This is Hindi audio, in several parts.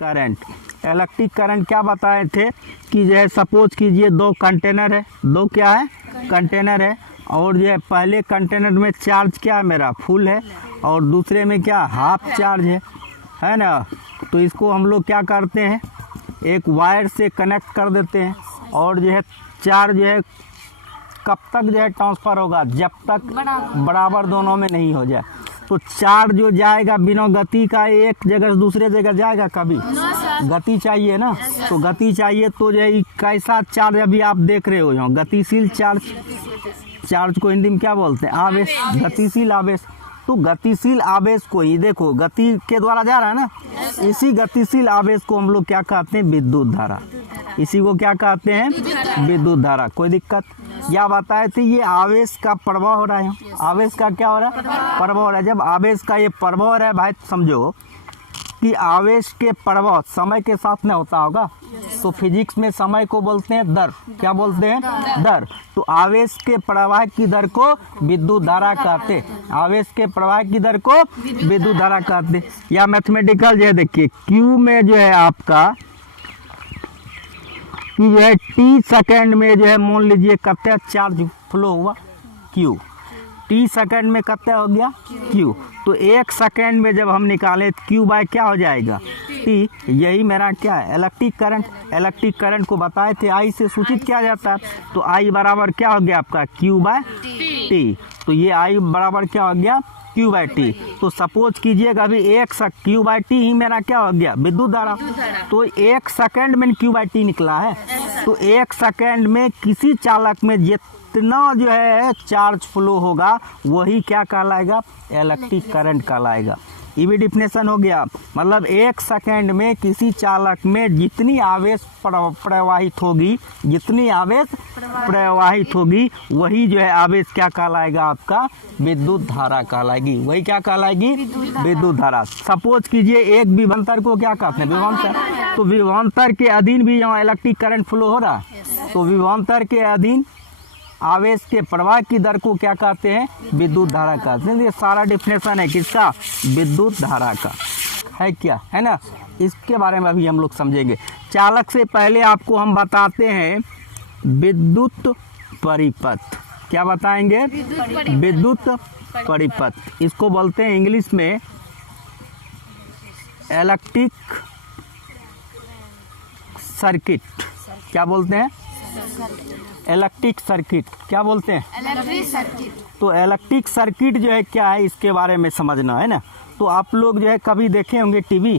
करंट। इलेक्ट्रिक करंट क्या बताए थे कि जो है सपोज कीजिए दो कंटेनर है, दो क्या है कंटेनर है, और जो है पहले कंटेनर में चार्ज क्या है मेरा फुल है और दूसरे में क्या हाफ चार्ज है ना। तो इसको हम लोग क्या करते हैं एक वायर से कनेक्ट कर देते हैं और जो है चार्ज जो है कब तक जो है ट्रांसफ़र होगा जब तक बराबर दोनों में नहीं हो जाए। तो चार्ज जो जाएगा बिना गति का एक जगह से दूसरे जगह जाएगा कभी? गति चाहिए ना। तो गति चाहिए तो जो है कैसा चार्ज अभी आप देख रहे हो यहाँ गतिशील चार्ज। चार्ज को हिंदी में क्या बोलते हैं? आवेश, गतिशील आवेश। तो गतिशील आवेश को ही देखो गति के द्वारा जा रहा है ना, इसी गतिशील आवेश को हम लोग क्या कहते हैं? विद्युत धारा। इसी को क्या कहते हैं? विद्युत धारा। कोई दिक्कत? या बताए थे ये आवेश का प्रवाह हो रहा है। आवेश का क्या हो रहा है? प्रवाह हो रहा है। जब आवेश का ये प्रवाह हो रहा है भाई समझो कि आवेश के प्रवाह समय के साथ में होता होगा। तो फिजिक्स में समय को बोलते हैं दर। क्या बोलते हैं? दर। तो आवेश के प्रवाह की दर को विद्युत धारा कहते। आवेश के प्रवाह की दर को विद्युत धारा कहते। या मैथमेटिकल जो है देखिए क्यू में जो है आपका कि जो है टी सेकंड में जो है मान लीजिए कितना चार्ज फ्लो हुआ क्यू, टी सेकंड में कितना हो गया क्यू। तो एक सेकंड में जब हम निकालें क्यू बाय क्या हो जाएगा? टी। यही मेरा क्या है? Electric current. इलेक्ट्रिक करंट को बताए थे आई से सूचित किया जाता है। तो आई बराबर क्या हो गया आपका? Q by T. तो ये आई बराबर क्या हो गया? Q by T. तो सपोज कीजिएगा अभी क्यू बाई टी ही मेरा क्या हो गया? विद्युत धारा। तो एक सेकंड में क्यू बाई टी निकला है। तो एक सेकंड में किसी चालक में जितना जो है चार्ज फ्लो होगा वही क्या कहलाएगा? इलेक्ट्रिक करंट कहलाएगा। ये भी डिफिनेशन हो गया। मतलब एक सेकंड में किसी चालक में जितनी आवेश प्रवाहित होगी, जितनी आवेश प्रवाहित होगी वही जो है आवेश क्या कहलाएगा? आपका विद्युत धारा कहलाएगी। वही क्या कहलाएगी? विद्युत धारा। सपोज कीजिए एक विभवांतर को क्या कहते हैं? विभवांतर। तो विभवांतर के अधीन भी यहाँ इलेक्ट्रिक करंट फ्लो हो रहा है। तो विभवांतर के अधीन आवेश के प्रवाह की दर को क्या कहते हैं? विद्युत धारा कहते हैं। ये सारा डिफिनेशन है किसका? विद्युत धारा का है क्या, है ना। इसके बारे में अभी हम लोग समझेंगे। चालक से पहले आपको हम बताते हैं विद्युत परिपथ। क्या बताएंगे? विद्युत परिपथ। इसको बोलते हैं इंग्लिश में इलेक्ट्रिक सर्किट। क्या बोलते हैं? Electric circuit. क्या बोलते हैं? Electric circuit. तो इलेक्ट्रिक सर्किट जो है क्या है इसके बारे में समझना है ना। तो आप लोग जो है कभी देखे होंगे टीवी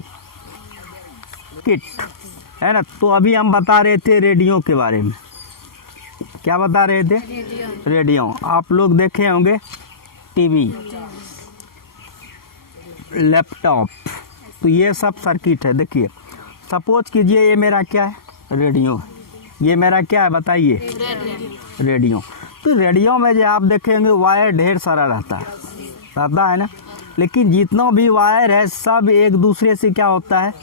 किट, है ना। तो अभी हम बता रहे थे रेडियो के बारे में। क्या बता रहे थे? रेडियो। आप लोग देखे होंगे टीवी, लैपटॉप। तो ये सब सर्किट है। देखिए सपोज कीजिए ये मेरा क्या है? रेडियो। ये मेरा क्या है बताइए? रेडियो। तो रेडियो में जो आप देखेंगे वायर ढेर सारा रहता है ना। लेकिन जितना भी वायर है सब एक दूसरे से क्या होता है?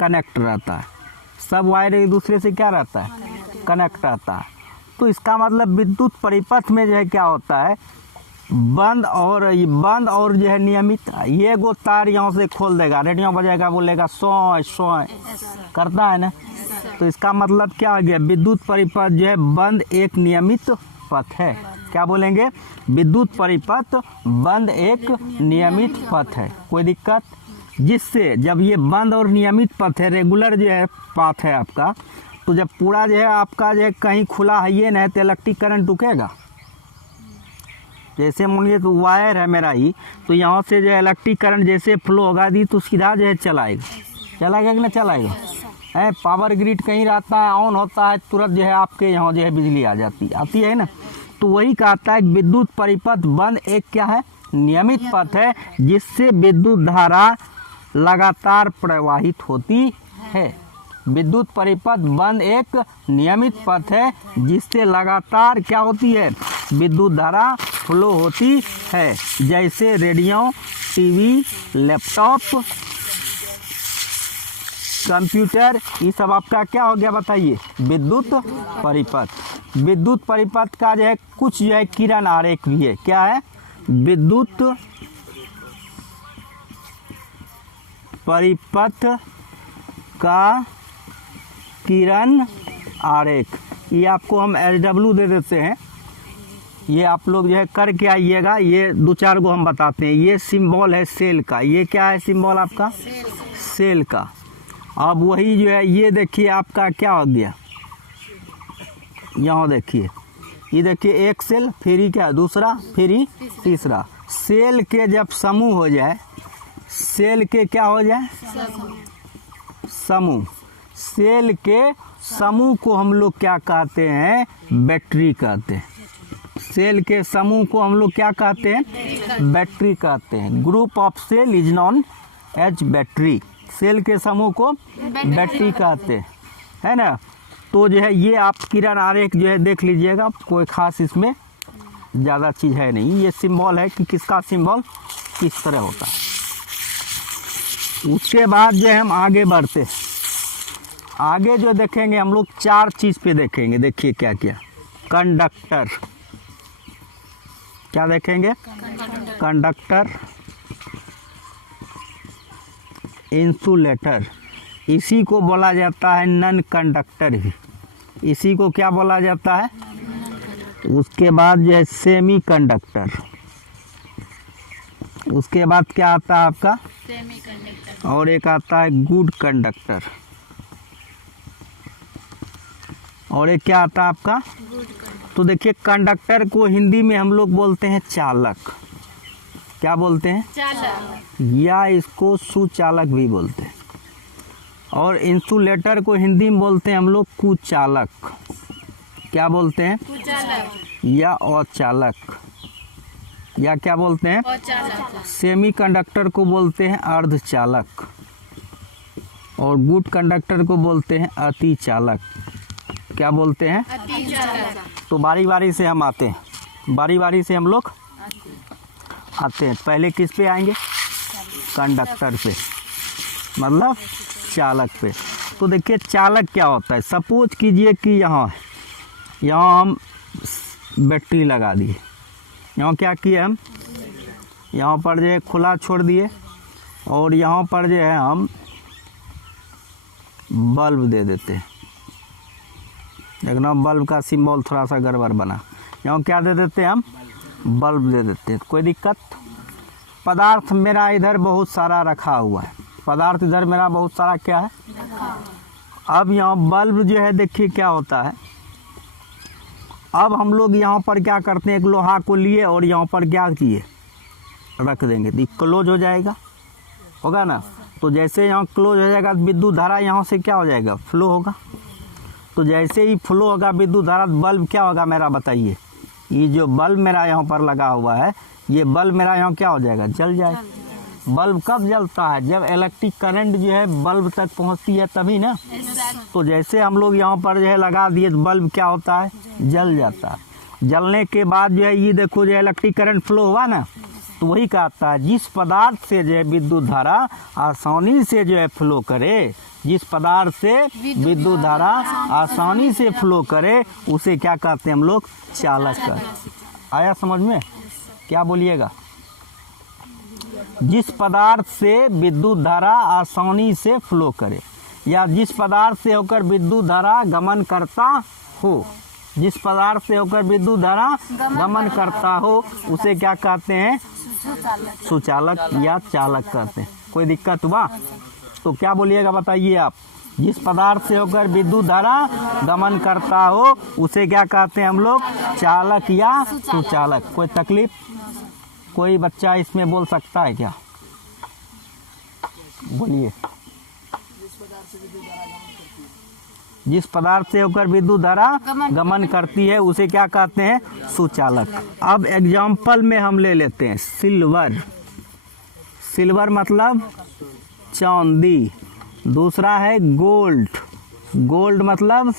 कनेक्ट रहता है। सब वायर एक दूसरे से क्या रहता है? कनेक्ट रहता है। तो इसका मतलब विद्युत परिपथ में जो है क्या होता है? बंद और जो है नियमित। ये गो तार यहाँ से खोल देगा, रेडियो बजेगा, बोलेगा सोए सोए करता है ना। तो इसका मतलब क्या हो गया? विद्युत परिपथ जो है बंद एक नियमित पथ है। क्या बोलेंगे? विद्युत परिपथ बंद एक नियमित पथ है। कोई दिक्कत? जिससे जब ये बंद और नियमित पथ है, रेगुलर जो है पाथ है आपका, तो जब पूरा जो है आपका जो है कहीं खुला है ये नहीं तो इलेक्ट्रिक करंट रुकेगा। जैसे मान लीजिए तो वायर है मेरा ही, तो यहाँ से जो है इलेक्ट्रिक करंट जैसे फ्लो होगा दी तो सीधा जो है चलाएगा कि ना चलाएगा? है पावर ग्रिड कहीं रहता है, ऑन होता है, तुरंत जो है आपके यहाँ जो है बिजली आती है ना। तो वही कहता है विद्युत परिपथ बंद एक क्या है? नियमित पथ है जिससे विद्युत धारा लगातार प्रवाहित होती है। विद्युत परिपथ बंद एक नियमित पथ है जिससे लगातार क्या होती है? विद्युत धारा फ्लो होती है। जैसे रेडियो, टीवी, लैपटॉप, कंप्यूटर, ये सब आपका क्या हो गया बताइए? विद्युत परिपथ। विद्युत परिपथ का जो है कुछ जो है किरण आरेख भी है। क्या है? विद्युत परिपथ का किरण आरेख। ये आपको हम SW दे देते हैं, ये आप लोग जो है करके आइएगा। ये 2-4 गो हम बताते हैं। ये सिंबल है सेल का। ये क्या है सिंबल आपका? सेल का। अब वही जो है ये देखिए आपका क्या हो गया, यहाँ देखिए, ये देखिए एक सेल, फिर ही क्या दूसरा, फिर ही तीसरा। सेल के जब समूह हो जाए, सेल के क्या हो जाए, समूह। सेल के समूह को हम लोग क्या कहते हैं, बैटरी कहते हैं। सेल के समूह को हम लोग क्या कहते हैं, बैटरी कहते हैं। Group of cell is known as battery. Cell के समूह को बैटरी कहते हैं, है ना। तो जो है ये आप किरण आरेख जो है देख लीजिएगा, कोई खास इसमें ज़्यादा चीज़ है नहीं। ये सिंबल है कि किसका सिंबल किस तरह होता है। उसके बाद जो है हम आगे बढ़ते हैं। आगे जो देखेंगे हम लोग 4 चीज़ पे देखेंगे। देखिए क्या क्या, कंडक्टर, क्या देखेंगे, कंडक्टर, इंसुलेटर, इसी को बोला जाता है नन कंडक्टर भी, इसी को क्या बोला जाता है। उसके बाद जो है सेमी कंडक्टर, उसके बाद क्या आता है आपका, सेमी कंडक्टर, और एक आता है गुड कंडक्टर, और एक क्या आता है आपका। Good conductor. तो देखिए कंडक्टर को हिंदी में हम लोग बोलते हैं चालक, क्या बोलते हैं, चालक, या इसको सुचालक भी बोलते हैं। और इंसुलेटर को हिंदी में बोलते हैं हम लोग कुचालक, क्या बोलते हैं, कुचालक, या अचालक, या क्या बोलते हैं। और चालक, सेमी कंडक्टर को बोलते हैं अर्धचालक, और गुड कंडक्टर को बोलते हैं अति चालक, क्या बोलते हैं। अति चालक। तो बारी बारी से हम आते हैं, बारी बारी से हम लोग आते हैं। पहले किस पे आएंगे, कंडक्टर पे, मतलब चालक पे। तो देखिए चालक क्या होता है। सपोज कीजिए कि यहाँ हम बैटरी लगा दिए, यहाँ क्या किए हम, यहाँ पर जो है खुला छोड़ दिए, और यहाँ पर जो है हम बल्ब दे देते हैं। देखना बल्ब का सिंबल थोड़ा सा गड़बड़ बना, यहाँ क्या दे देते हैं हम, बल्ब दे देते हैं। कोई दिक्कत। पदार्थ मेरा इधर बहुत सारा रखा हुआ है, पदार्थ इधर मेरा बहुत सारा क्या है। अब यहाँ बल्ब जो है देखिए क्या होता है। अब हम लोग यहाँ पर क्या करते हैं, एक लोहा को लिए और यहाँ पर क्या किए, रख देंगे तो क्लोज हो जाएगा, होगा ना। तो जैसे यहाँ क्लोज हो जाएगा विद्युत धारा यहाँ से क्या हो जाएगा, फ्लो होगा। तो जैसे ही फ्लो होगा विद्युत धारा, बल्ब क्या होगा मेरा, बताइए। ये जो बल्ब मेरा यहाँ पर लगा हुआ है, ये बल्ब मेरा यहाँ क्या हो जाएगा, जल जाए। बल्ब कब जलता है, जब इलेक्ट्रिक करंट जो है बल्ब तक पहुँचती है तभी ना। तो जैसे हम लोग यहाँ पर जो है लगा दिए, बल्ब क्या होता है, जल जाता है। जलने के बाद जो है ये देखो जो इलेक्ट्रिक करंट फ्लो हुआ ना, तो वही कहता है जिस पदार्थ से जो है विद्युत धारा आसानी से जो है फ्लो करे, जिस पदार्थ से विद्युत धारा आसानी से फ्लो करे, उसे क्या कहते हैं हम लोग, चालक कहते। आया समझ में, क्या बोलिएगा। जिस पदार्थ से विद्युत धारा आसानी से फ्लो करे, या जिस पदार्थ से होकर विद्युत धारा गमन करता हो, जिस पदार्थ से होकर विद्युत धारा गमन करता हो, उसे क्या कहते हैं, सुचालक या चालक कहते हैं। कोई दिक्कत हुआ तो क्या बोलिएगा, बताइए आप। जिस पदार्थ से होकर विद्युत धारा गमन करता हो, उसे क्या कहते हैं हम लोग, चालक या सुचालक। कोई तकलीफ, कोई बच्चा इसमें बोल सकता है क्या, बोलिए। जिस पदार्थ से होकर विद्युत धारा गमन करती है, उसे क्या कहते हैं, सुचालक। अब एग्जाम्पल में हम ले लेते हैं सिल्वर। सिल्वर मतलब चांदी। दूसरा है गोल्ड। गोल्ड मतलब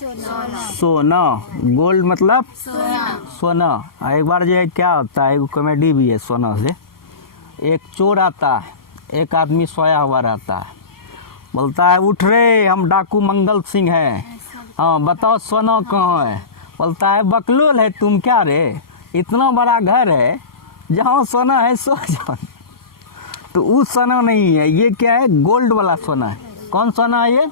सोना। गोल्ड मतलब सोना। एक बार जो है क्या होता है, एक कॉमेडी भी है सोना से। एक चोर आता है, एक आदमी सोया हुआ रहता है, बोलता है उठ रे, हम डाकू मंगल सिंह हैं, हाँ बताओ सोना कहाँ है। बोलता है बकलोल है तुम क्या रे, इतना बड़ा घर है, जहाँ सोना है सो जाओ। तो वो सोना नहीं है, ये क्या है, गोल्ड वाला सोना है। कौन सोना है? ये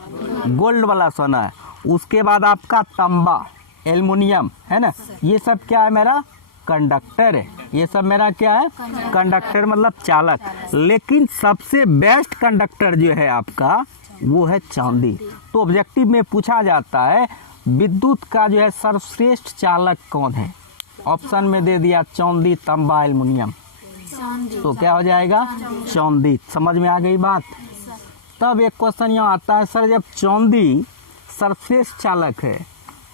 गोल्ड वाला सोना है। उसके बाद आपका तांबा, एल्युमिनियम, है ना, ये सब क्या है? मेरा कंडक्टर है। ये सब मेरा क्या है? कंडक्टर मतलब चालक। लेकिन सबसे बेस्ट कंडक्टर जो है आपका वो है चांदी। तो ऑब्जेक्टिव में पूछा जाता है विद्युत का जो है सर्वश्रेष्ठ चालक कौन है? ऑप्शन में दे दिया चांदी, तांबा, एल्युमिनियम। तो क्या हो जाएगा? चांदी। समझ में आ गई बात? तब एक क्वेश्चन यहाँ आता है, सर जब चांदी सर्वश्रेष्ठ चालक है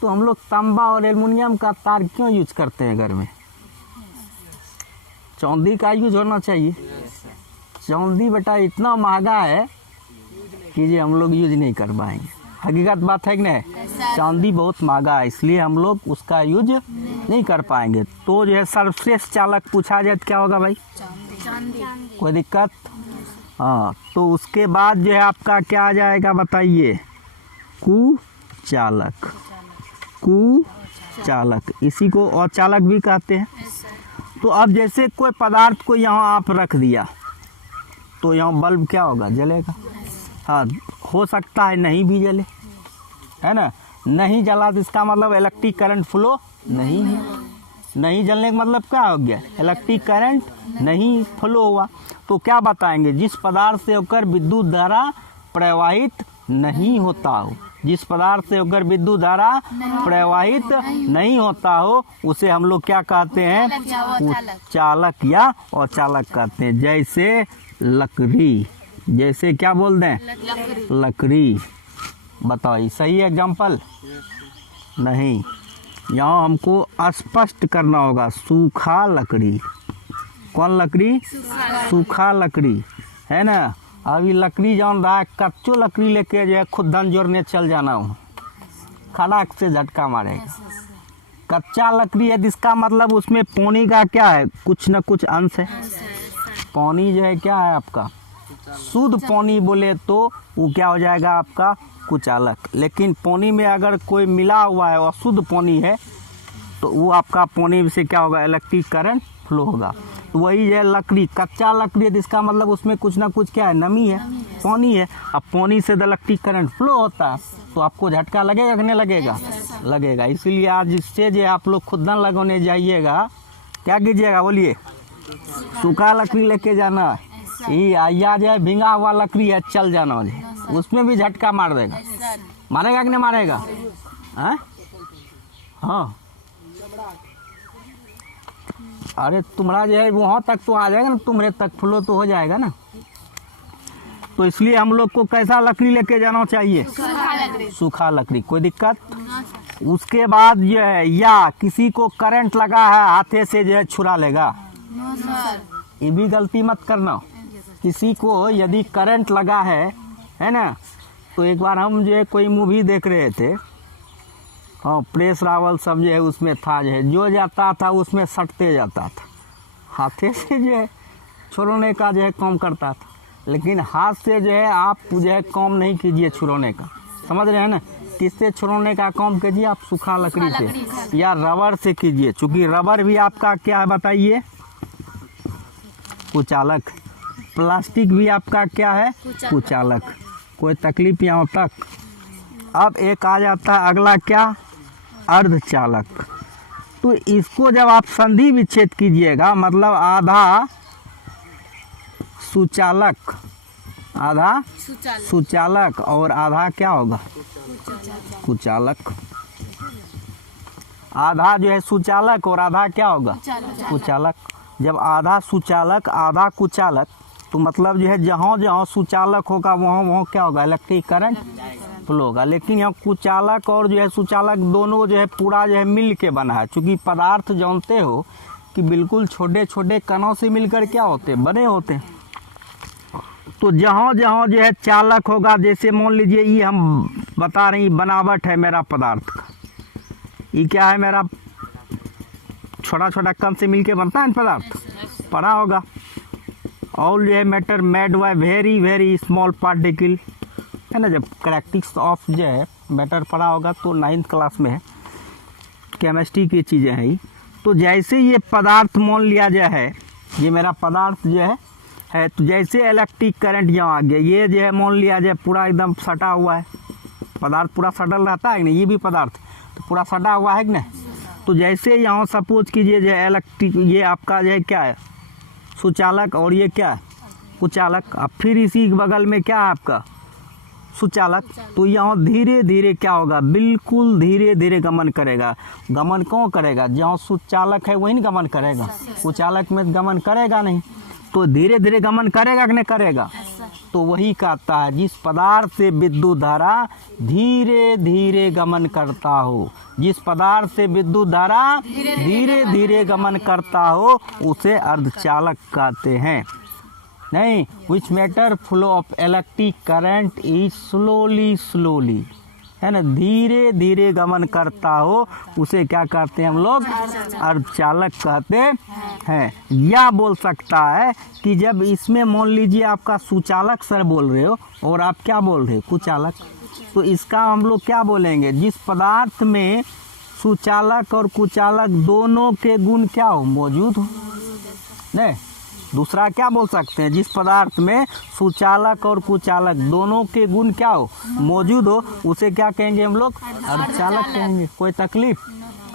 तो हम लोग तांबा और एल्युमिनियम का तार क्यों यूज करते हैं घर में? चांदी का यूज होना चाहिए। चांदी बेटा इतना महंगा है कि ये हम लोग यूज नहीं कर पाएंगे। हकीकत बात है कि नहीं? चांदी बहुत महंगा है, इसलिए हम लोग उसका यूज नहीं कर पाएंगे। तो जो है सर्वश्रेष्ठ चालक पूछा जाए तो क्या होगा भाई? कोई दिक्कत? हाँ, तो उसके बाद जो है आपका क्या आ जाएगा बताइए? कुचालक। कुचालक, इसी को अचालक भी कहते हैं। तो अब जैसे कोई पदार्थ को यहाँ आप रख दिया तो यहाँ बल्ब क्या होगा? जलेगा। हाँ, हो सकता है नहीं भी जले, है ना। नहीं जला तो इसका मतलब इलेक्ट्रिक करंट फ्लो नहीं है। नहीं जलने का मतलब क्या हो गया? इलेक्ट्रिक करंट नहीं फ्लो हुआ। तो क्या बताएंगे? जिस पदार्थ से होकर विद्युत धारा प्रवाहित नहीं होता हो, जिस पदार्थ से होकर विद्युत धारा प्रवाहित नहीं होता हो उसे हम लोग क्या कहते हैं? चालक या अचालक कहते हैं। जैसे लकड़ी, जैसे क्या बोल दें? लकड़ी। बताओ सही एग्जाम्पल? नहीं, यहाँ हमको स्पष्ट करना होगा। सूखा लकड़ी। कौन लकड़ी? सूखा लकड़ी, है ना। अभी लकड़ी जान रहा है, कच्चो लकड़ी लेके जो है खुद धन जोड़ने चल जाना हो, खड़ाक से झटका मारेगा। कच्चा लकड़ी है जिसका मतलब उसमें पानी का क्या है? कुछ न कुछ अंश है। पानी जो है क्या है आपका? शुद्ध पानी बोले तो वो क्या हो जाएगा आपका? कुचालक। लेकिन पानी में अगर कोई मिला हुआ है और शुद्ध पानी है तो वो आपका पानी से क्या होगा? इलेक्ट्रिक करंट फ्लो होगा। तो वही है लकड़ी। कच्चा लकड़ी है जिसका मतलब उसमें कुछ ना कुछ क्या है? नमी है, पानी है। अब पानी से इलेक्ट्रिक करंट फ्लो होता है तो आपको झटका लगेगा कि नहीं लगेगा? लगेगा। इसीलिए आज इससे जो आप लोग खुदन लगाने जाइएगा, क्या कीजिएगा बोलिए? सूखा लकड़ी लेके जाना। या जो है भींगा हुआ लकड़ी है चल जाना, उसमें भी झटका मार देगा। मारेगा कि नहीं मारेगा? हाँ, अरे तुम्हारा जो है वहाँ तक तो आ जाएगा ना, तुम्हारे तक फ्लो तो हो जाएगा ना। तो इसलिए हम लोग को कैसा लकड़ी लेके जाना चाहिए? सूखा लकड़ी। कोई दिक्कत? उसके बाद जो है या किसी को करंट लगा है हाथे से जो है छुरा लेगा, ये भी गलती मत करना। किसी को यदि करंट लगा है ना, तो एक बार हम जो है कोई मूवी देख रहे थे, हाँ, प्रेस रावल सब जो है उसमें था, जो जाता था उसमें सटते जाता था, हाथे से जो है छुड़ाने का जो है काम करता था। लेकिन हाथ से जो है आप जो है काम नहीं कीजिए छुड़ाने का, समझ रहे हैं ना। किससे छुड़ाने का काम कीजिए आप? सूखा लकड़ी से या रबर से कीजिए, क्योंकि रबर भी आपका क्या है बताइए? कुचालक। प्लास्टिक भी आपका क्या है? कुचालक। कोई तकलीफ यहाँ तक? अब एक आ जाता है अगला क्या? अर्धचालक। तो इसको जब आप संधि विच्छेद कीजिएगा, मतलब आधा सुचालक, आधा सुचालक और आधा क्या होगा? कुचालक। आधा जो है सुचालक और आधा क्या होगा? कुचालक। जब आधा सुचालक आधा कुचालक, तो मतलब जो है जहाँ जहाँ सुचालक होगा वहाँ वहाँ क्या होगा? इलेक्ट्रिक करंट फ्लो होगा। लेकिन यहाँ कुचालक और जो है सुचालक दोनों जो है पूरा जो है मिल के बना है, क्योंकि पदार्थ जानते हो कि बिल्कुल छोटे छोटे कणों से मिलकर क्या होते हैं? बने होते हैं। तो जहाँ जहाँ जो है चालक होगा, जैसे मान लीजिए ये हम बता रहे हैं बनावट है मेरा पदार्थ का, ये क्या है? मेरा छोटा छोटा कण से मिलके बनता है पदार्थ, पड़ा होगा। ऑल जो है matter made by very very small particle, है ना। जब करैक्टरिस्टिक्स ऑफ जो है मैटर पढ़ा होगा तो 9th क्लास में है, केमिस्ट्री की चीज़ें हैं। तो जैसे ये पदार्थ मान लिया जाए है, ये मेरा पदार्थ जो है है, तो जैसे इलेक्ट्रिक करंट यहाँ आ गया, ये जो है मान लिया जाए पूरा एकदम सटा हुआ है, पदार्थ पूरा सटल रहता है कि नहीं, ये भी पदार्थ तो पूरा सटा हुआ है कि नहीं। तो जैसे यहाँ सपोज कीजिए जो है इलेक्ट्रिक, ये आपका जो है क्या है सुचालक, और ये क्या है कुचालक। अब फिर इसी बगल में क्या है आपका सुचालक। तो यहाँ धीरे धीरे क्या होगा, बिल्कुल धीरे धीरे गमन करेगा। गमन कौन करेगा, जहाँ सुचालक है वही गमन करेगा, कुचालक में गमन करेगा नहीं। तो धीरे धीरे गमन करेगा कि नहीं करेगा। तो वही कहता है जिस पदार्थ से विद्युत धारा धीरे धीरे गमन करता हो, जिस पदार्थ से विद्युत धारा धीरे धीरे गमन करता हो उसे अर्धचालक कहते हैं। नहीं, which matter flow of electric current is slowly, है ना, धीरे धीरे गमन करता हो उसे क्या कहते हैं हम लोग, अर्धचालक कहते हैं। या बोल सकता है कि जब इसमें मान लीजिए आपका सुचालक सर बोल रहे हो और आप क्या बोल रहे हो कुचालक, तो इसका हम लोग क्या बोलेंगे, जिस पदार्थ में सुचालक और कुचालक दोनों के गुण क्या हो मौजूद हो। नहीं, दूसरा क्या बोल सकते हैं, जिस पदार्थ में सुचालक और कुचालक दोनों के गुण क्या हो मौजूद हो उसे क्या कहेंगे हम लोग, अर्धचालक कहेंगे। कोई तकलीफ।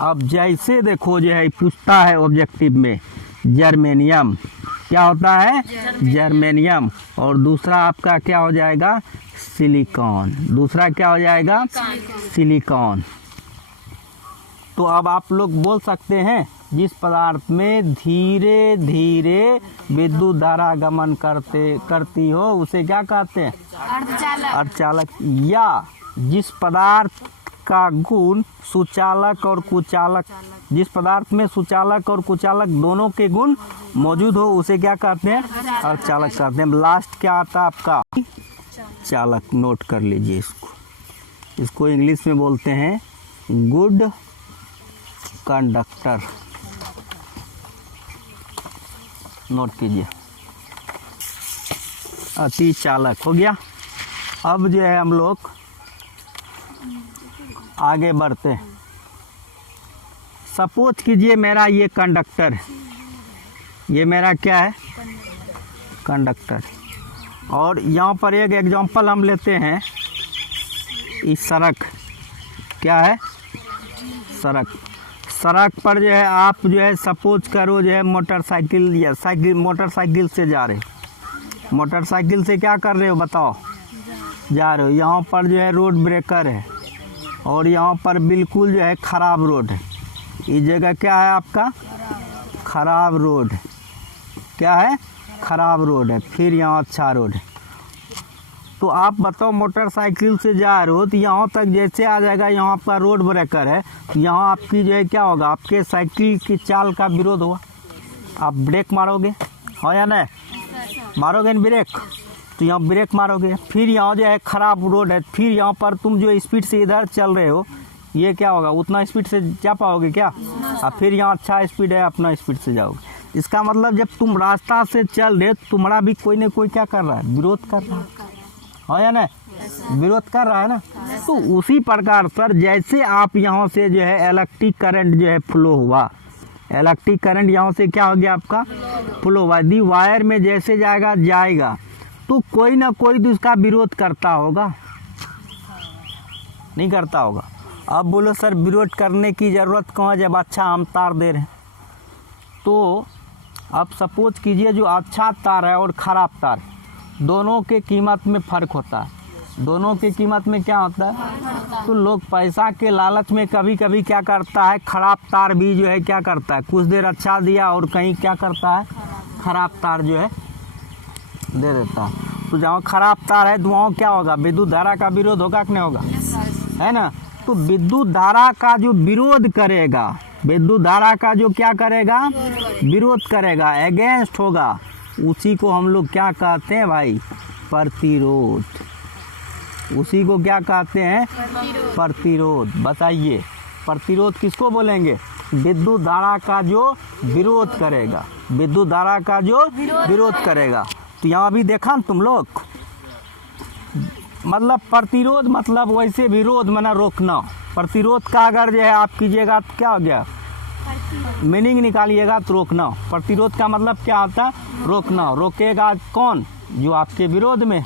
अब जैसे देखो जो है पूछता है ऑब्जेक्टिव में जर्मेनियम, क्या होता है जर्मेनियम, और दूसरा आपका क्या हो जाएगा सिलिकॉन, दूसरा क्या हो जाएगा सिलिकॉन। तो अब आप लोग बोल सकते हैं जिस पदार्थ में धीरे धीरे विद्युत धारा गमन करती हो उसे क्या कहते हैं अर्धचालक। या जिस पदार्थ का गुण सुचालक और कुचालक, जिस पदार्थ में सुचालक और कुचालक दोनों के गुण मौजूद हो उसे क्या कहते हैं अर्धचालक कहते हैं। लास्ट क्या आता है आपका चालक, नोट कर लीजिए इसको इंग्लिश में बोलते हैं गुड कंडक्टर, नोट कीजिए अति चालक हो गया। अब जो है हम लोग आगे बढ़ते हैं। सपोज कीजिए मेरा ये कंडक्टर है, ये मेरा क्या है कंडक्टर, और यहाँ पर एक एग्जांपल हम लेते हैं, इस सड़क क्या है सड़क, सड़क पर जो है आप जो है सपोज करो जो है मोटरसाइकिल या साइकिल, मोटरसाइकिल से जा रहे हो, मोटरसाइकिल से क्या कर रहे हो बताओ जा रहे हो। यहाँ पर जो है रोड ब्रेकर है और यहाँ पर बिल्कुल जो है ख़राब रोड है, इस जगह क्या है आपका ख़राब रोड है, क्या है ख़राब रोड है, फिर यहाँ अच्छा रोड है। तो आप बताओ मोटरसाइकिल से जा रहे हो तो यहाँ तक जैसे आ जाएगा, यहाँ आपका रोड ब्रेकर है तो यहाँ आपकी जो है क्या होगा, आपके साइकिल की चाल का विरोध होगा, आप ब्रेक मारोगे हो या नहीं मारोगे न ब्रेक, तो यहाँ ब्रेक मारोगे। फिर यहाँ जो है ख़राब रोड है, फिर यहाँ पर तुम जो स्पीड से इधर चल रहे हो ये क्या होगा उतना स्पीड से जा पाओगे क्या, और फिर यहाँ अच्छा स्पीड है अपना स्पीड से जाओगे। इसका मतलब जब तुम रास्ता से चल रहे तुम्हारा भी कोई ना कोई क्या कर रहा है विरोध कर रहा है हो या नहीं विरोध कर रहा है ना। तो उसी प्रकार सर जैसे आप यहाँ से जो है इलेक्ट्रिक करंट जो है फ्लो हुआ, इलेक्ट्रिक करंट यहाँ से क्या हो गया आपका फ्लो हुआ, यदि वायर में जैसे जाएगा तो कोई ना कोई तो उसका विरोध करता होगा, नहीं करता होगा। अब बोलो सर विरोध करने की ज़रूरत कहाँ है जब अच्छा हम तार दे रहे हैं। तो अब सपोज कीजिए जो अच्छा तार है और ख़राब तार, दोनों के कीमत में फ़र्क होता है, दोनों के कीमत में क्या होता है। तो लोग पैसा के लालच में कभी कभी क्या करता है, ख़राब तार भी जो है क्या करता है, कुछ देर अच्छा दिया और कहीं क्या करता है ख़राब तार जो है दे देता है। तो जहाँ ख़राब तार है तो वहाँ क्या होगा, विद्युत धारा का विरोध होगा कि नहीं होगा, है ना। तो विद्युत धारा का जो विरोध करेगा, विद्युत धारा का जो क्या करेगा विरोध करेगा, अगेंस्ट होगा, उसी को हम लोग क्या कहते हैं भाई प्रतिरोध, उसी को क्या कहते हैं प्रतिरोध। बताइए प्रतिरोध किसको बोलेंगे, विद्युत धारा का जो विरोध करेगा, विद्युत धारा का जो विरोध करेगा। तो यहाँ भी देखा न तुम लोग, मतलब प्रतिरोध मतलब वैसे विरोध मना रोकना, प्रतिरोध का अगर जो है आप कीजिएगा तो क्या हो गया मीनिंग निकालिएगा तो रोकना। प्रतिरोध का मतलब क्या होता है? रोकना। रोकेगा कौन? जो आपके विरोध में।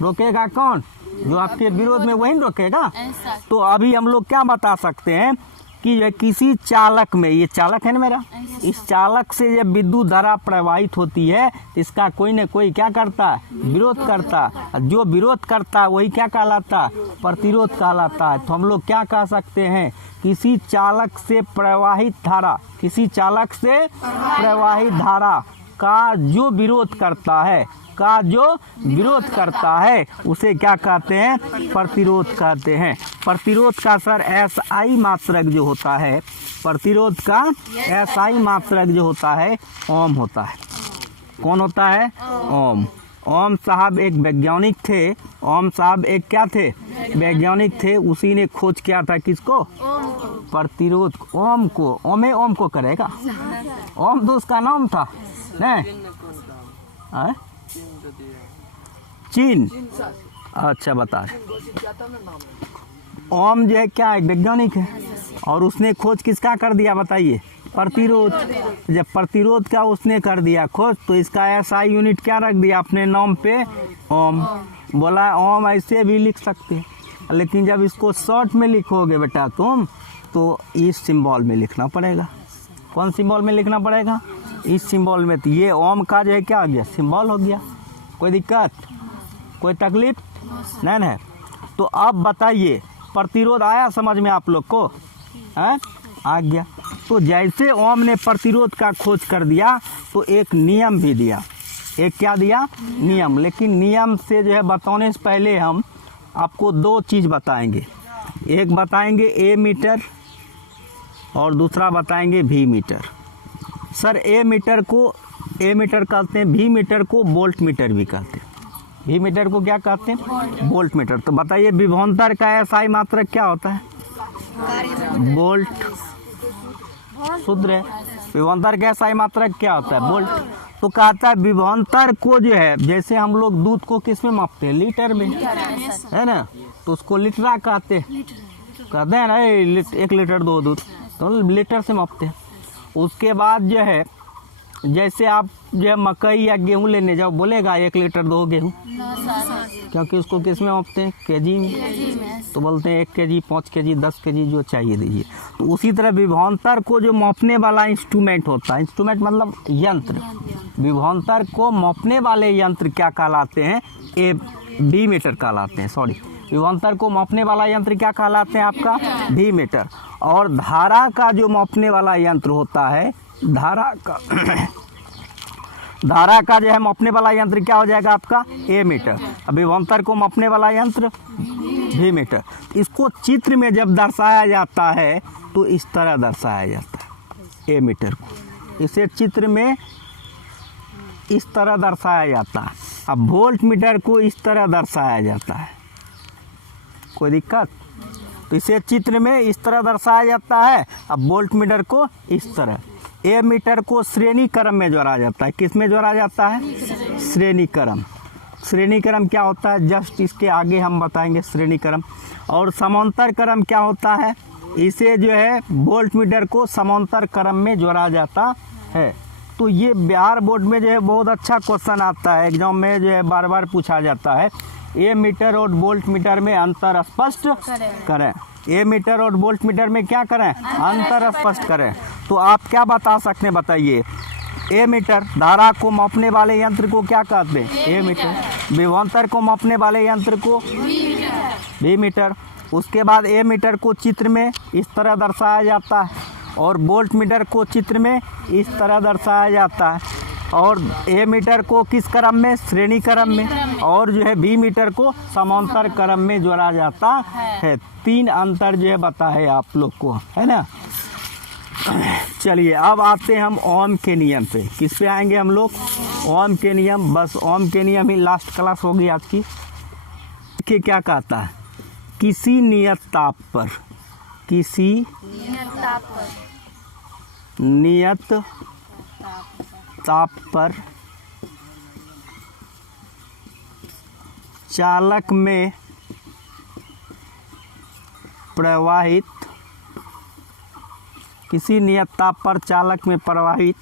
रोकेगा कौन? जो आपके विरोध में, वही रोकेगा। ऐसा तो अभी हम लोग क्या बता सकते हैं कि जो किसी चालक में, ये चालक है ना मेरा, इस चालक से जब विद्युत धारा प्रवाहित होती है तो इसका कोई न कोई क्या करता है? विरोध करता है। जो विरोध करता है वही क्या कहलाता है? प्रतिरोध कहलाता है। तो हम लोग क्या कह सकते हैं? किसी चालक से प्रवाहित धारा, किसी चालक से प्रवाहित धारा का जो विरोध करता है, का जो विरोध करता है उसे क्या कहते हैं? प्रतिरोध कहते हैं। प्रतिरोध का सर एसआई मात्रक जो होता है, प्रतिरोध का एसआई मात्रक जो होता है ओम होता है। कौन होता है? ओम। ओम साहब एक वैज्ञानिक थे। ओम साहब एक क्या थे? वैज्ञानिक थे। उसी ने खोज किया था किसको? प्रतिरोध। ओम को, ओम को करेगा। ओम तो उसका नाम था नहीं? चीन। अच्छा बता। ओम जो है क्या? एक वैज्ञानिक है और उसने खोज किसका कर दिया बताइए? प्रतिरोध। जब प्रतिरोध का उसने कर दिया खोज तो इसका एसआई यूनिट क्या रख दिया अपने नाम पे? ओम। बोला ओम ऐसे भी लिख सकते हैं, लेकिन जब इसको शॉर्ट में लिखोगे बेटा तुम तो इस सिंबल में लिखना पड़ेगा। कौन सिंबल में लिखना पड़ेगा? इस सिंबल में। तो ये ओम का जो है क्या हो गया? सिंबल हो गया। कोई दिक्कत, कोई तकलीफ नहीं है? तो अब बताइए प्रतिरोध आया समझ में आप लोग को? है? आ गया। तो जैसे ओम ने प्रतिरोध का खोज कर दिया तो एक नियम भी दिया। एक क्या दिया? नियम। लेकिन नियम से जो है बताने से पहले हम आपको दो चीज़ बताएंगे। एक बताएंगे ए मीटर और दूसरा बताएंगे भी मीटर। सर ए मीटर कहते हैं, भी मीटर को वोल्ट मीटर भी कहते हैं। भी मीटर को क्या कहते हैं? Volt meter. तो बताइए विभवांतर का एसआई मात्रक क्या होता है? वोल्ट। शुद्ध है। विभवांतर का एसआई मात्रक क्या होता है? वोल्ट। तो कहता है विभवांतर को जो है, जैसे हम लोग दूध को किस में मापते हैं? लीटर में, है ना? तो उसको लीटरा कहते हैं ना, 1 लीटर दो दूध, तो लीटर से मापते हैं। उसके बाद जो है जैसे आप जो है मकई या गेहूं लेने जाओ, बोलेगा 1 लीटर दो गेहूं, क्योंकि उसको किस में मापते हैं? केजी में। तो बोलते हैं 1 केजी, 5 केजी, 10 केजी जो चाहिए दीजिए। तो उसी तरह विभवांतर को जो मापने वाला इंस्ट्रूमेंट होता है, इंस्ट्रूमेंट मतलब यंत्र, विभवांतर को मापने वाले यंत्र क्या कहलाते हैं? भी मीटर कहलाते हैं। सॉरी, विभवांतर को मापने वाला यंत्र क्या कहलाते हैं आपका? भी मीटर। और धारा का जो मापने वाला यंत्र होता है, धारा का जो है मापने वाला यंत्र क्या हो जाएगा आपका? ए मीटर। अब विभवांतर को मापने वाला यंत्र भी मीटर। इसको चित्र में जब दर्शाया जाता है तो इस तरह दर्शाया जाता है ए मीटर को। इसे चित्र में इस तरह दर्शाया जाता है। अब वोल्ट मीटर को इस तरह दर्शाया जाता है। कोई दिक्कत? तो इसे चित्र में इस तरह दर्शाया जाता है। अब वोल्ट मीटर को इस तरह। ए मीटर को श्रेणी क्रम में जोड़ा जाता है। किस में जोड़ा जाता है? श्रेणी क्रम। श्रेणी क्रम क्या होता है? जस्ट इसके आगे हम बताएंगे श्रेणी क्रम। और समांतर क्रम क्या होता है? इसे जो है वोल्ट मीटर को समांतर क्रम में जोड़ा जाता है। तो ये बिहार बोर्ड में जो है बहुत अच्छा क्वेश्चन आता है, एग्जाम में जो है बार बार पूछा जाता है। ए मीटर और वोल्ट मीटर में अंतर स्पष्ट करें। ए मीटर और वोल्ट मीटर में क्या करें? अंतर स्पष्ट करें। तो आप क्या बता सकते हैं बताइए? ए मीटर धारा को मापने वाले यंत्र को क्या कहते हैं? ए मीटर। विभवांतर को मापने वाले यंत्र को भी मीटर। उसके बाद ए मीटर को चित्र में इस तरह दर्शाया जाता है और वोल्ट मीटर को चित्र में इस तरह दर्शाया जाता है। और ए मीटर को किस क्रम में? श्रेणी क्रम में। और जो है बी मीटर को समांतर क्रम में जोड़ा जाता है। 3 अंतर जो है बता है आप लोग को, है ना? चलिए अब आते हैं हम ओम के नियम पे। किस पे आएंगे हम लोग? ओम के नियम। बस ओम के नियम ही लास्ट क्लास होगी आज की। कि क्या कहता है? किसी नियत ताप पर, किसी नियत ताप पर चालक में प्रवाहित किसी नियत ताप पर चालक में प्रवाहित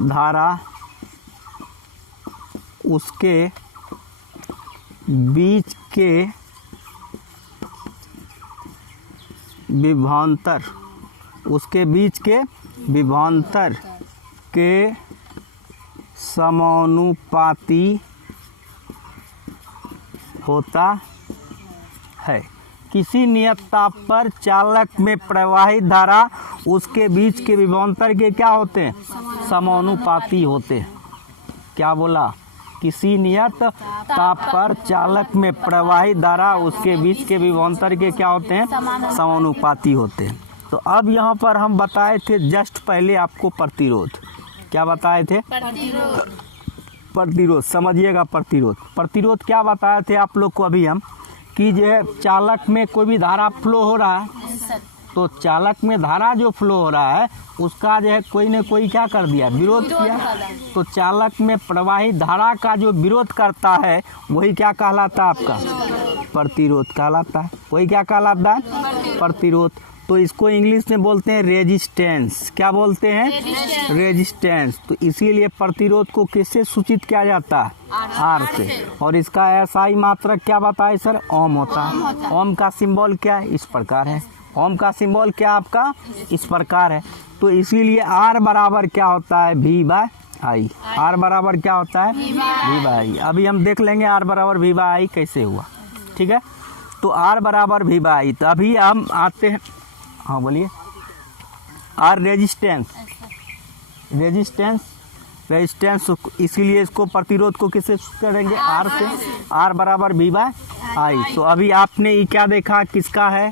धारा उसके बीच के विभवांतर के समानुपाती होता है। किसी नियत ताप पर चालक में प्रवाहित धारा उसके बीच के विभवांतर के क्या होते हैं? समानुपाती होते हैं। क्या बोला? किसी नियत ताप पर चालक में प्रवाहित धारा उसके बीच के विभवांतर के क्या होते हैं? समानुपाती होते हैं। तो अब यहाँ पर हम बताए थे जस्ट पहले आपको प्रतिरोध। क्या बताए थे? प्रतिरोध। समझिएगा प्रतिरोध क्या बताए थे आप लोग को अभी हम, कि जो है चालक में कोई भी धारा फ्लो हो रहा है, तो चालक में धारा जो फ्लो हो रहा है उसका जो है कोई न कोई क्या कर दिया? विरोध किया। तो चालक में प्रवाहित धारा का जो विरोध करता है वही क्या कहलाता है? आपका प्रतिरोध कहलाता है। वही क्या कहलाता है? प्रतिरोध। तो इसको इंग्लिश में बोलते हैं रेजिस्टेंस। क्या बोलते हैं? रेजिस्टेंस। तो इसीलिए प्रतिरोध को किससे सूचित किया जाता है? आर से। और इसका एसआई मात्रक क्या बताए सर? ओम होता है। ओम का सिंबल क्या है? इस प्रकार है। ओम का सिंबल क्या आपका? इस प्रकार है। तो इसीलिए आर बराबर क्या होता है? We bye I. आर बराबर क्या होता है? वी बाय आई। अभी हम देख लेंगे आर बराबर वी बाय आई कैसे हुआ। ठीक है, तो आर बराबर वी बाय आई। तो अभी हम आते हैं, हाँ बोलिए। आर रेजिस्टेंस, इसीलिए इसको प्रतिरोध को किससे करेंगे? आर से। आर बराबर वी बाय आई। तो अभी आपने ये क्या देखा? किसका है?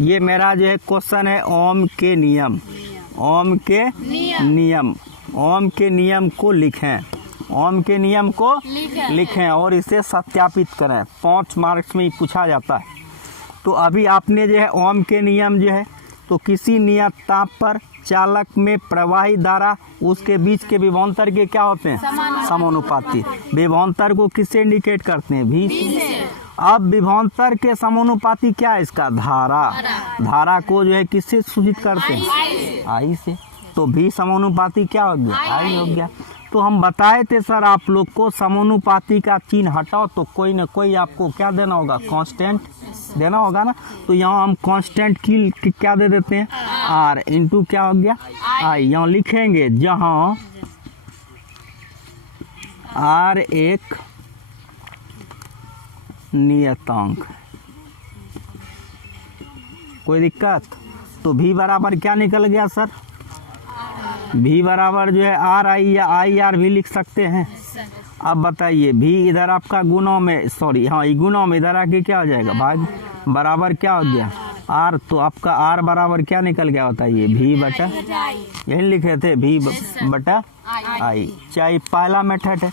ये मेरा जो है क्वेश्चन है ओम के नियम। ओम के नियम को लिखें। ओम के नियम को लिखें और इसे सत्यापित करें। 5 मार्क्स में ही पूछा जाता है। तो अभी आपने जो है ओम के नियम जो है, तो किसी नियत ताप पर चालक में प्रवाहित धारा उसके बीच के विभवांतर के क्या होते हैं? समानुपाती। विभवांतर को किससे इंडिकेट करते हैं? भी से। अब विभवांतर के समानुपाती क्या है? इसका धारा को जो है किससे सूचित करते हैं? आई से। तो भी समानुपाती क्या हो गया? आई हो गया। तो हम बताए थे सर आप लोग को समानुपाती का चिन्ह हटाओ तो कोई ना कोई आपको क्या देना होगा? कांस्टेंट देना होगा ना। तो यहाँ हम कांस्टेंट की क्या दे देते हैं? आर इंटू क्या हो गया? आई। यहाँ लिखेंगे जहाँ आर एक नियतांक। कोई दिक्कत? तो भी बराबर क्या निकल गया सर? भी बराबर जो है आर आई या आई आर भी लिख सकते हैं। अब बताइए, भी इधर आपका गुणों में, सॉरी हाँ गुणों में इधर आके क्या हो जाएगा? भाग। बराबर क्या हो गया? आर। तो आपका आर बराबर क्या निकल गया? बताइए भी बटा, यही लिखे थे भी बटा आई। चाहे पहला मेथड है।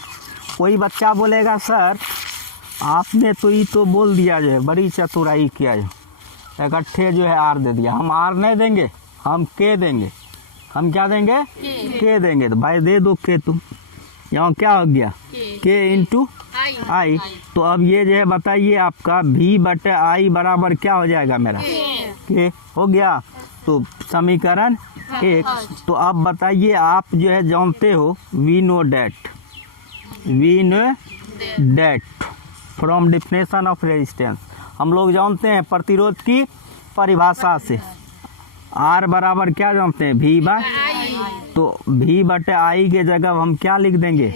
कोई बच्चा बोलेगा सर आपने तो ये तो बोल दिया जो है, बड़ी चतुराई किया जो इकट्ठे जो है आर दे दिया। हम आर नहीं देंगे, हम के देंगे। हम क्या देंगे? के देंगे। तो भाई दे दो के तुम। यहाँ क्या हो गया? के इंटू आई। तो अब ये जो है बताइए आपका भी बटे आई बराबर क्या हो जाएगा मेरा? के हो गया। तो समीकरण 1। तो अब बताइए आप जो है जानते हो we know that from definition of resistance. हम लोग जानते हैं प्रतिरोध की परिभाषा से आर बराबर क्या जानते हैं? भी बाय। तो भी बटे आई के जगह हम क्या लिख देंगे?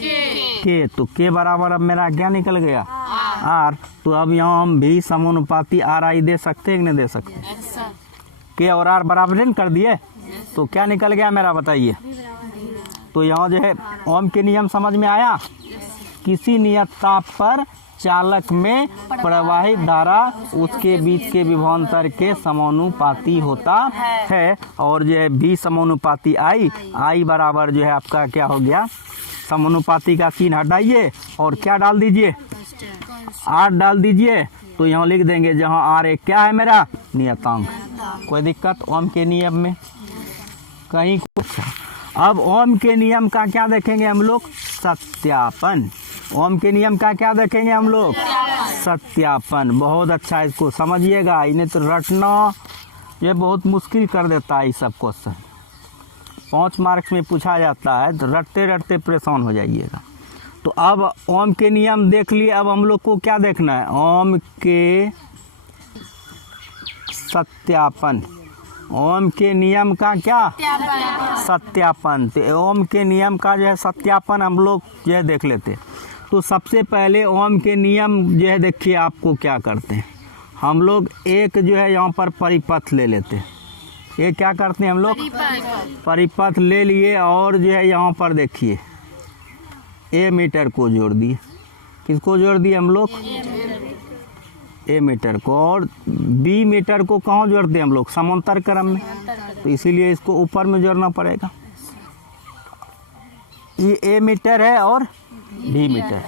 के। तो के बराबर अब मेरा क्या निकल गया? आर। तो अब यहाँ हम भी समानुपाती आर आई दे सकते हैं कि नहीं दे सकते? के और आर बराबर कर दिए। तो क्या निकल गया मेरा? बताइए। तो यहाँ जो है ओम के नियम समझ में आया। किसी नियत ताप पर चालक में प्रवाहित धारा उसके बीच के विभवांतर के समानुपाती होता है। और जो है भी समानुपाती आई बराबर जो है आपका क्या हो गया? समानुपाती का चिन्ह हटाइए और क्या डाल दीजिए? आर डाल दीजिए। तो यहाँ लिख देंगे जहाँ आर एक क्या है मेरा? नियतांक। कोई दिक्कत? ओम के नियम में कहीं कुछ। अब ओम के नियम का क्या देखेंगे हम लोग? सत्यापन। ओम के नियम का क्या देखेंगे हम लोग? सत्यापन। बहुत अच्छा, इसको समझिएगा। इन्हें तो रटना ये बहुत मुश्किल कर देता है ये सब क्वेश्चन। 5 मार्क्स में पूछा जाता है तो रटते रटते परेशान हो जाइएगा। तो अब ओम के नियम देख लिए, अब हम लोग को क्या देखना है? ओम के सत्यापन। ओम के नियम का क्या? सत्यापन। तो ओम के नियम का जो है सत्यापन हम लोग जो है देख लेते। तो सबसे पहले ओम के नियम जो है देखिए आपको क्या करते हैं हम लोग, एक जो है यहाँ पर परिपथ ले लेते हैं। ये क्या करते हैं हम लोग? परिपथ ले लिए और जो है यहाँ पर देखिए ए मीटर को जोड़ दिए। किसको जोड़ दिए हम लोग? ए मीटर को। और बी मीटर को कहाँ जोड़ते हैं हम लोग? समांतर क्रम में, तो इसीलिए इसको ऊपर में जोड़ना पड़ेगा। ये ए मीटर है और बी मीटर।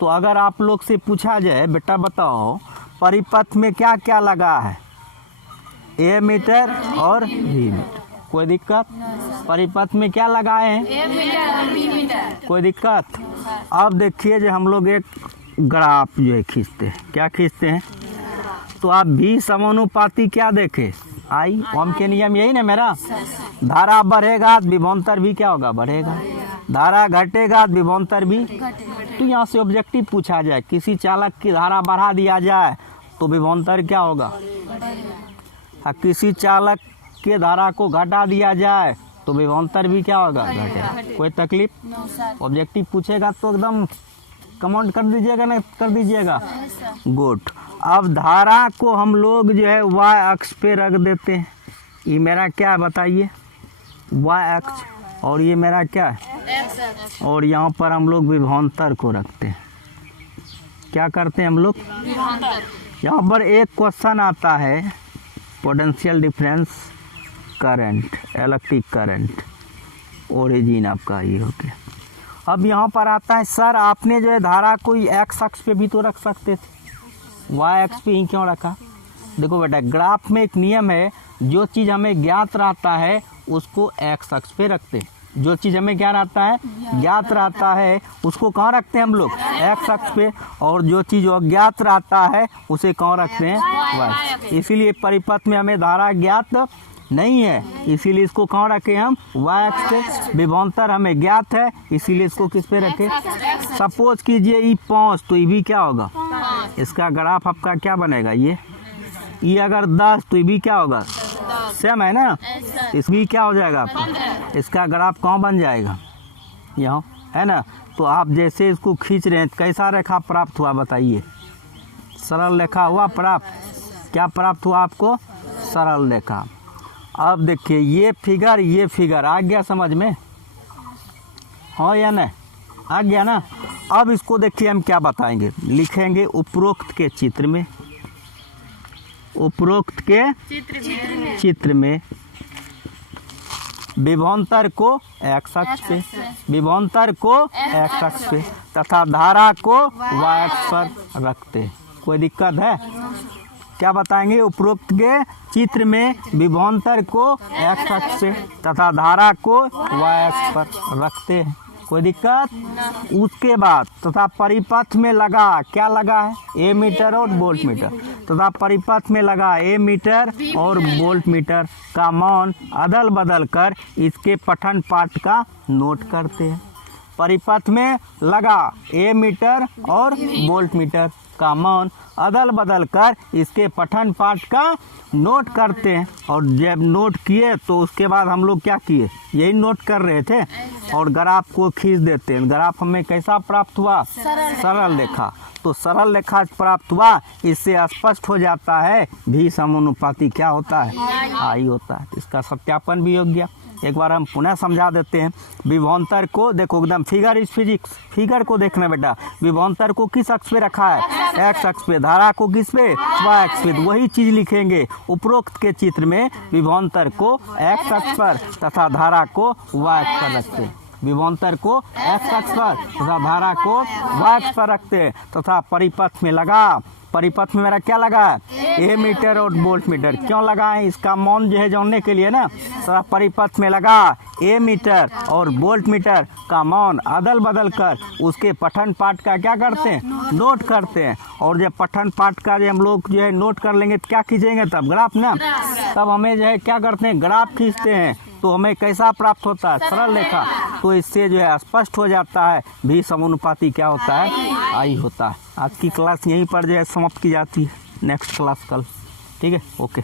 तो अगर आप लोग से पूछा जाए बेटा बताओ परिपथ में क्या क्या लगा है? ए मीटर और बी मीटर। कोई दिक्कत? परिपथ में क्या लगाए हैं? कोई दिक्कत? अब देखिए जो हम लोग एक ग्राफ जो है खींचते हैं। क्या खींचते हैं? तो आप भी समानुपाती क्या देखे? आई। ओम के नियम यही ना मेरा। धारा बढ़ेगा विभवांतर भी क्या होगा? बढ़ेगा। धारा घटेगा विभवांतर भी। तो यहाँ से ऑब्जेक्टिव पूछा जाए, किसी चालक की धारा बढ़ा दिया जाए तो विभवांतर क्या होगा? किसी चालक के धारा को घटा दिया जाए तो विभवांतर भी क्या होगा? घटेगा। कोई तकलीफ? ऑब्जेक्टिव पूछेगा तो एकदम कमेंट कर दीजिएगा ना, कर दीजिएगा। गुड। अब धारा को हम लोग जो है वाई अक्ष पे रख देते हैं। ये मेरा क्या है बताइए? वाई अक्ष। और ये मेरा क्या है? और यहाँ पर हम लोग विभवांतर को रखते हैं। क्या करते हैं हम लोग? यहाँ पर एक क्वेश्चन आता है potential difference current, electric current, origin आपका ये हो गया। अब यहाँ पर आता है सर आपने जो है धारा को एक्स अक्ष पे भी तो रख सकते थे, वाई अक्ष पे ही क्यों रखा? देखो बेटा ग्राफ में एक नियम है, जो चीज़ हमें ज्ञात रहता है उसको एक्स अक्ष पे रखते हैं। जो चीज़ हमें क्या रहता है? ज्ञात रहता है उसको कहाँ रखते हैं हम लोग? एक्स अक्ष पे। और जो चीज़ अज्ञात रहता है उसे कहाँ रखते हैं? वाई। इसीलिए परिपथ में हमें धारा ज्ञात नहीं है, इसीलिए इसको कहाँ रखे हम? वाई अक्ष पे। विभवांतर हमें ज्ञात है इसीलिए इसको किस पे रखे? सपोज कीजिए ई 5 तो ये भी क्या होगा? इसका ग्राफ आपका क्या बनेगा? ये अगर 10 तो ये भी क्या होगा? सेम है ना। इस भी क्या हो जाएगा आपका? इसका ग्राफ कहाँ बन जाएगा? यहाँ है ना। तो आप जैसे इसको खींच रहे हैं कैसा रेखा प्राप्त हुआ बताइए? सरल रेखा हुआ प्राप्त। क्या प्राप्त हुआ आपको? सरल रेखा। अब देखिए ये फिगर आ गया समझ में? हाँ या नहीं? आ गया ना। अब इसको देखिए हम क्या बताएंगे, लिखेंगे उपरोक्त के चित्र में। उपरोक्त के चित्र में विभवांतर को एक्स अक्ष पे, विभवांतर को एक्स अक्ष पे तथा धारा को वाई अक्ष पर रखते हैं। कोई दिक्कत है? क्या बताएंगे? उपरोक्त के चित्र में विभवांतर को एक्स अक्ष पे तथा धारा को वाई अक्ष पर रखते हैं। कोई दिक्कत? उसके बाद तथा परिपथ में लगा, क्या लगा है? ए मीटर और वोल्ट मीटर। तथा परिपथ में लगा ए मीटर और वोल्ट मीटर का मान अदल बदल कर इसके पठन पाठ का नोट करते हैं। परिपथ में लगा ए मीटर और वोल्ट मीटर का मान अदल बदल कर इसके पठन पाठ का नोट करते हैं। और जब नोट किए तो उसके बाद हम लोग क्या किए? यही नोट कर रहे थे और ग्राफ को खींच देते हैं। ग्राफ हमें कैसा प्राप्त हुआ? सरल रेखा। तो सरल रेखा प्राप्त हुआ, इससे स्पष्ट हो जाता है भी समानुपाती क्या होता है? आई होता है। इसका सत्यापन भी हो गया। एक बार हम पुनः समझा देते हैं। विभवांतर को देखो एकदम फिगर इज फिजिक्स, फिगर को देखना बेटा। विभवांतर को किस अक्ष पे रखा है? एक्स अक्ष पे। धारा को किस पे? वाई अक्ष पे। वही चीज लिखेंगे उपरोक्त के चित्र में विभवांतर को एक्स अक्ष पर तथा धारा को वाई अक्ष पर रखते हैं। विभवांतर को एक्स अक्ष पर तथा धारा को वाई अक्ष पर रखते हैं तथा परिपथ में लगा, परिपथ में मेरा क्या लगा है ए मीटर और वोल्ट मीटर। क्यों लगा है, इसका मान जो है जानने के लिए ना, तो परिपथ में लगा ए मीटर और वोल्ट मीटर का मान अदल बदल कर उसके पठन पाठ का क्या करते हैं, नोट करते हैं। और जब पठन पाठ का जो हम लोग जो है नोट कर लेंगे तो क्या खींचेंगे, तब ग्राफ ना, तब हमें जो है क्या करते हैं, ग्राफ खींचते हैं। तो हमें कैसा प्राप्त होता है, सरल रेखा। तो इससे जो है स्पष्ट हो जाता है भी समानुपाती क्या होता है, आई होता है। आज की क्लास यहीं पर जो है समाप्त की जाती है, नेक्स्ट क्लास कल, ठीक है, ओके।